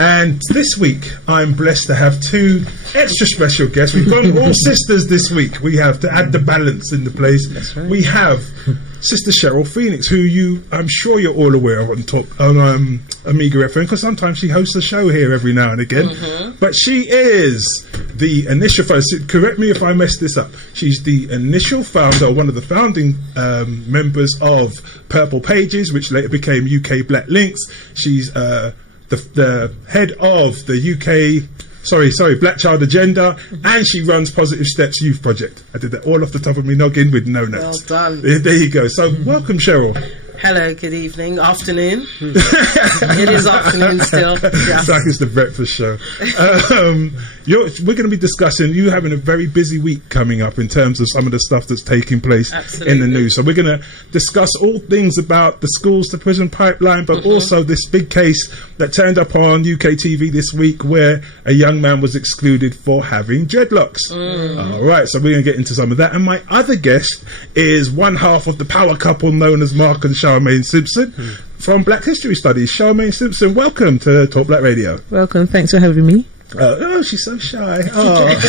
And this week, I'm blessed to have two extra special guests. We've gone all sisters this week. We have to add the balance in the place. That's right. We have Sister Cheryl Pheonix, who I'm sure you're all aware of on Amiga FM, because sometimes she hosts a show here every now and again. But she is the initial, correct me if I mess this up, she's the initial founder, one of the founding members of Purple Pages, which later became UK Black Links. She's the head of the Black Child Agenda, and she runs Positive Steps Youth Project. I did that all off the top of my noggin with no notes. Well done. There you go. So welcome, Cheryl. Hello, good evening, afternoon. It is afternoon still. It's like it's the breakfast show. We're going to be discussing you having a very busy week coming up in terms of some of the stuff that's taking place in the news. So we're going to discuss all things about the schools to prison pipeline, but also this big case that turned up on UK TV this week where a young man was excluded for having dreadlocks. All right, so we're going to get into some of that. And my other guest is one half of the power couple known as Mark and Charmaine Simpson from Black History Studies. Charmaine Simpson, welcome to Talk Black Radio. Welcome, thanks for having me. Oh, she's so shy. Oh.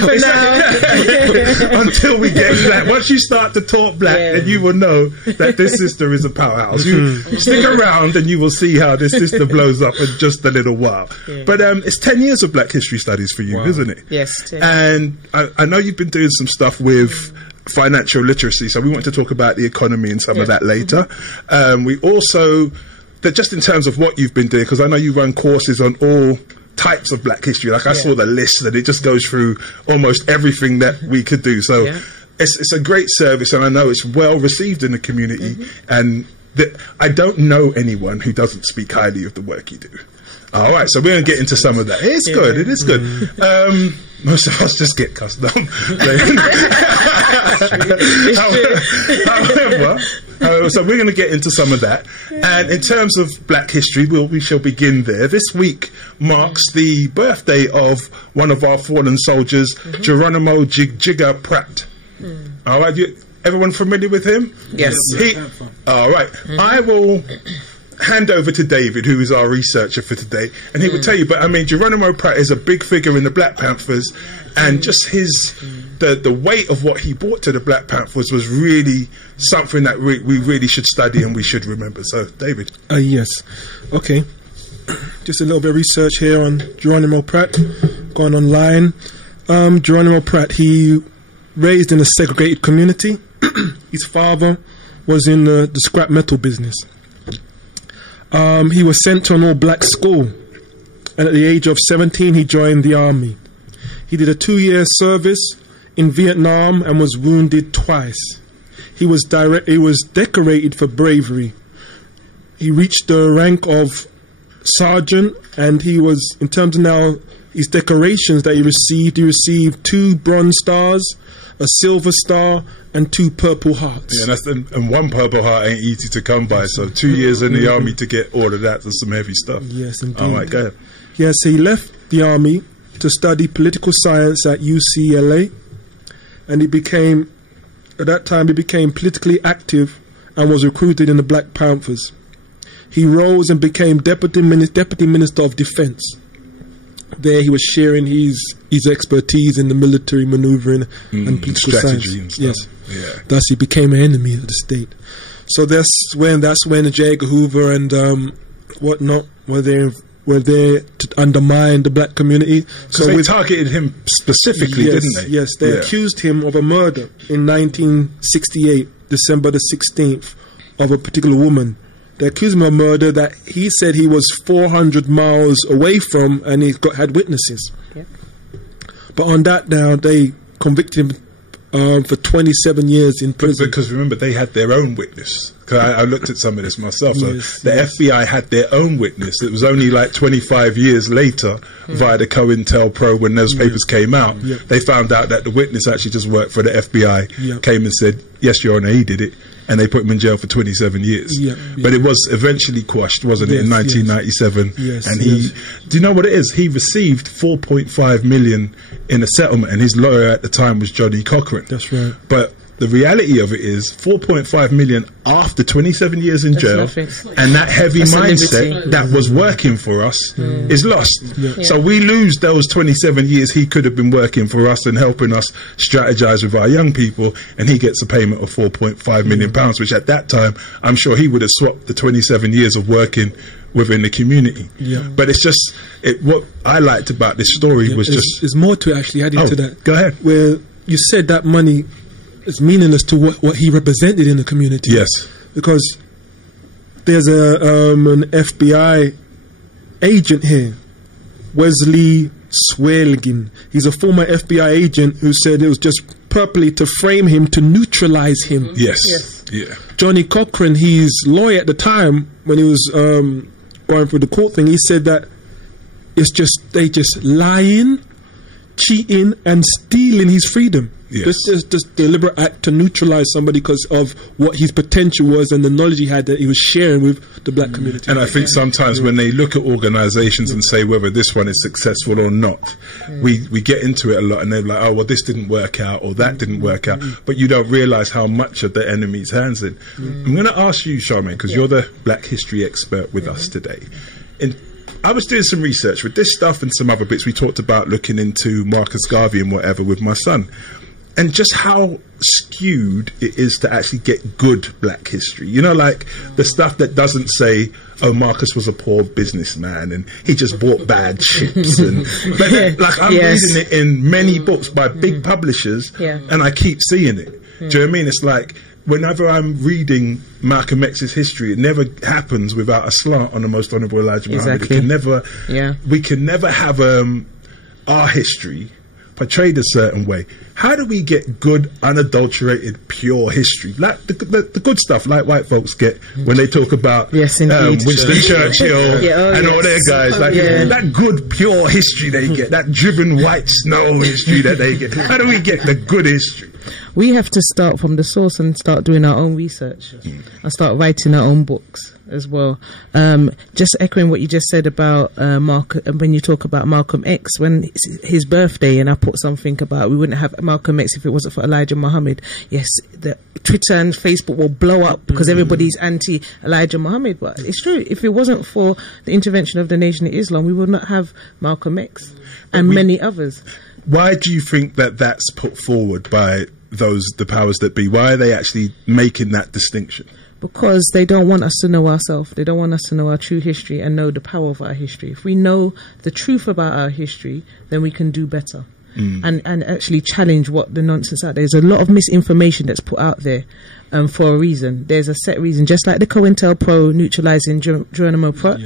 For now. Until we get black. Once you start to talk black, then you will know that this sister is a powerhouse. You stick around and you will see how this sister blows up in just a little while. But it's 10 years of Black History Studies for you, isn't it? Yes, 10. And I know you've been doing some stuff with financial literacy, so we want to talk about the economy and some of that later. We also, just in terms of what you've been doing, because I know you run courses on all types of Black history. Like I saw the list and it just goes through almost everything that we could do. So it's a great service, and I know it's well received in the community. And I don't know anyone who doesn't speak highly of the work you do. All right, so we're going to get into some of that. It's good. It is good. Most of us just get cussed down. However, so we're going to get into some of that. And in terms of Black history, we shall begin there. This week marks the birthday of one of our fallen soldiers, Geronimo Pratt. All right, everyone familiar with him? Yes. All right. I will hand over to David, who is our researcher for today, and he will tell you. But I mean, Geronimo Pratt is a big figure in the Black Panthers, and just the weight of what he brought to the Black Panthers was really something that we really should study and we should remember. So, David. Yes. Okay. Just a little bit of research here on Geronimo Pratt, going online. Geronimo Pratt, he raised in a segregated community. His father was in the scrap metal business. He was sent to an all-black school, and at the age of 17 he joined the army. He did a 2-year service in Vietnam and was wounded twice. He was decorated for bravery. He reached the rank of sergeant, and he was, in terms of now his decorations that he received 2 bronze stars, a silver star, and 2 purple hearts. Yeah, and 1 purple heart ain't easy to come by, so 2 years in the army to get all of that's some heavy stuff. Yes, indeed. All right, go ahead. Yes, he left the army to study political science at UCLA, and at that time he became politically active and was recruited in the Black Panthers. He rose and became Deputy Minister of Defense. There he was sharing his expertise in the military maneuvering and political strategy science. And stuff. Yes, thus he became an enemy of the state. So that's when J. Edgar Hoover and whatnot were there to undermine the black community. So they targeted him specifically, didn't they? Yes, they accused him of a murder in 1968, December the 16th, of a particular woman. They accused him of murder that he said he was 400 miles away from, and he had witnesses. Yeah. But on that now, they convicted him for 27 years in prison. Because remember, they had their own witness. Because I looked at some of this myself. So the FBI had their own witness. It was only like 25 years later, via the COINTELPRO, when those papers came out, they found out that the witness actually just worked for the FBI, came and said, yes, Your Honor, he did it. And they put him in jail for 27 years. But it was eventually quashed, wasn't it, in 1997? And do you know what it is? He received $4.5 million in a settlement, and his lawyer at the time was Johnny Cochran. That's right. But the reality of it is 4.5 million after 27 years in jail, and that heavy mindset that was working for us is lost. So we lose those 27 years he could have been working for us and helping us strategize with our young people, and he gets a payment of 4.5 million pounds, which at that time I'm sure he would have swapped the 27 years of working within the community. But it's just what I liked about this story was there's more to it, actually, adding to that. Go ahead. Where you said that money is meaningless to what he represented in the community. Yes, because there's an FBI agent here, Wesley Swelgin. He's a former FBI agent who said it was just purposely to frame him, to neutralize him. Yes. Johnny Cochran, his lawyer at the time when he was going through the court thing, he said that they just lying, cheating and stealing his freedom. This is just deliberate act to neutralize somebody because of what his potential was and the knowledge he had that he was sharing with the black community. And I think sometimes when they look at organizations and say whether this one is successful or not, we get into it a lot and they're like, oh, well, this didn't work out or that didn't work out. But you don't realize how much of the enemy's hands in. I'm going to ask you, Charmaine, because you're the black history expert with us today. I was doing some research with this stuff and some other bits. We talked about looking into Marcus Garvey and whatever with my son, and just how skewed it is to actually get good black history. You know, like the stuff that doesn't say, oh, Marcus was a poor businessman and he just bought bad ships. But like I'm reading it in many books by big publishers, and I keep seeing it. Do you know what I mean? It's like, whenever I'm reading Malcolm X's history, it never happens without a slant on the Most Honourable Elijah Muhammad. It can never, we can never have our history portrayed a certain way. How do we get good, unadulterated, pure history? Like the good stuff, like white folks get when they talk about Winston Churchill and all their guys. Like that good, pure history they get, that driven white snow history that they get. How do we get the good history? We have to start from the source and start doing our own research and start writing our own books as well. Just echoing what you just said about when you talk about Malcolm X, when his birthday, and I put something about we wouldn't have Malcolm X if it wasn't for Elijah Muhammad. Yes, the Twitter and Facebook will blow up because everybody's anti Elijah Muhammad, but it's true. If it wasn't for the intervention of the Nation of Islam, we would not have Malcolm X and many others. Why do you think that that's put forward by the powers that be? Why are they actually making that distinction? Because they don't want us to know ourselves. They don't want us to know our true history and know the power of our history. If we know the truth about our history, then we can do better and actually challenge what the nonsense out there. There's a lot of misinformation that's put out there for a reason. There's a set reason, just like the COINTELPRO neutralizing Geronimo Pratt.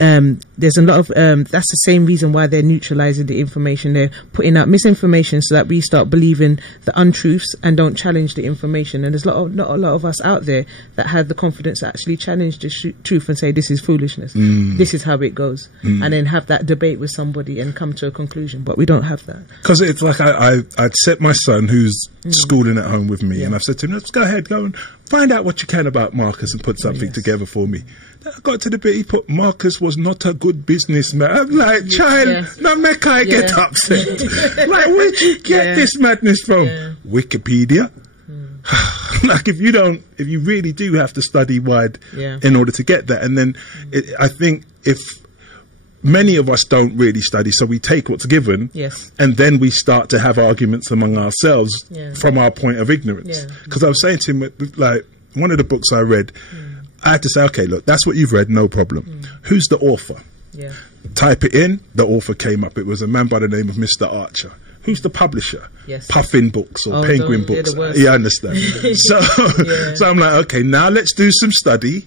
There's a lot of that's the same reason why they're neutralizing the information. They're putting out misinformation so that we start believing the untruths and don't challenge the information. And there's not a lot of us out there that have the confidence to actually challenge the truth and say this is foolishness, this is how it goes, and then have that debate with somebody and come to a conclusion. But we don't have that. Because it's like I'd set my son who's schooling at home with me, and I've said to him, let's go ahead, go and find out what you can about Marcus and put something together for me. I got to the bit he put, Marcus was not a good businessman. I'm like, child, now make I get upset. Like, where'd you get this madness from? Wikipedia? Like, if you really do have to study wide in order to get that. And then I think if many of us don't really study, so we take what's given, and then we start to have arguments among ourselves from our point of ignorance. Because I was saying to him, like, one of the books I read, I had to say, okay, look, that's what you've read, no problem. Who's the author? Type it in, the author came up. It was a man by the name of Mr. Archer. Who's the publisher? Puffin Books or Penguin Books. Yeah, I understand. So I'm like, okay, now let's do some study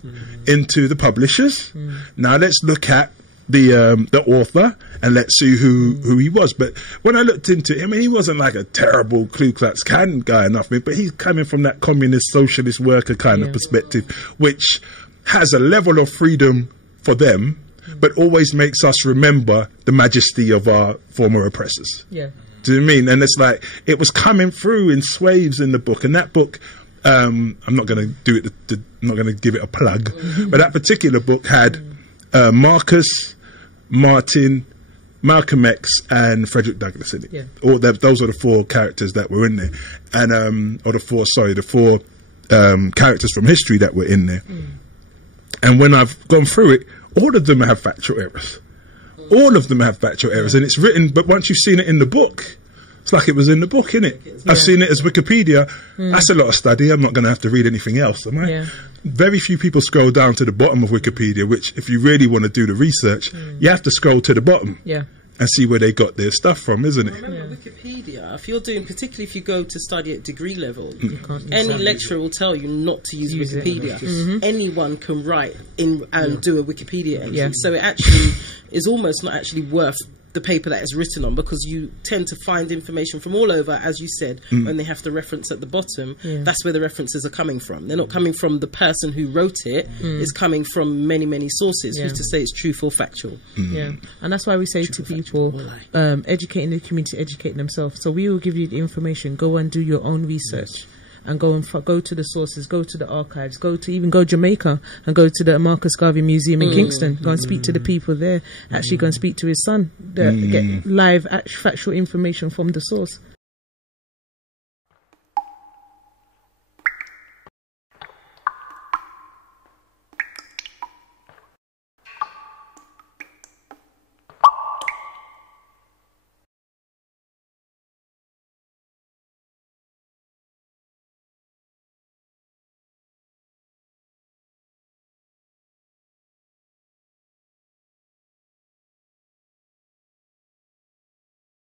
into the publishers. Now let's look at the author and let's see who he was. But when I looked into him, he wasn't like a terrible Ku Klux Klan guy or nothing, but he's coming from that communist socialist worker kind of perspective, which has a level of freedom for them, but always makes us remember the majesty of our former oppressors. Do you know what I mean? And it's like it was coming through in swaths in the book, and that book, I'm not going to do it, I'm not going to give it a plug, but that particular book had Marcus, Martin, Malcolm X and Frederick Douglass in it. Yeah. Those are the 4 characters that were in there, and the 4 characters from history that were in there. And when I've gone through it, all of them have factual errors. All of them have factual errors, and it's written. But once you've seen it in the book, it's like it was in the book, innit? I've seen it as Wikipedia. That's a lot of study. I'm not going to have to read anything else, am I? Yeah. Very few people scroll down to the bottom of Wikipedia, which, if you really want to do the research, you have to scroll to the bottom and see where they got their stuff from, isn't it? Remember, Wikipedia, if you're doing, particularly if you go to study at degree level, any lecturer will tell you not to use Wikipedia. Anyone can write in and do a Wikipedia entry. So it actually is almost not actually worth the paper that is written on, because you tend to find information from all over, as you said, when they have the reference at the bottom. That's where the references are coming from. They're not coming from the person who wrote it. It's coming from many, many sources. Who's to say it's truth or factual? And that's why we say to people, educating the community, educate themselves. So we will give you the information. Go and do your own research. And go to the sources, go to the archives, go to Jamaica and go to the Marcus Garvey Museum in Kingston. Go and speak to the people there. Actually, go and speak to his son. Get live, factual information from the source.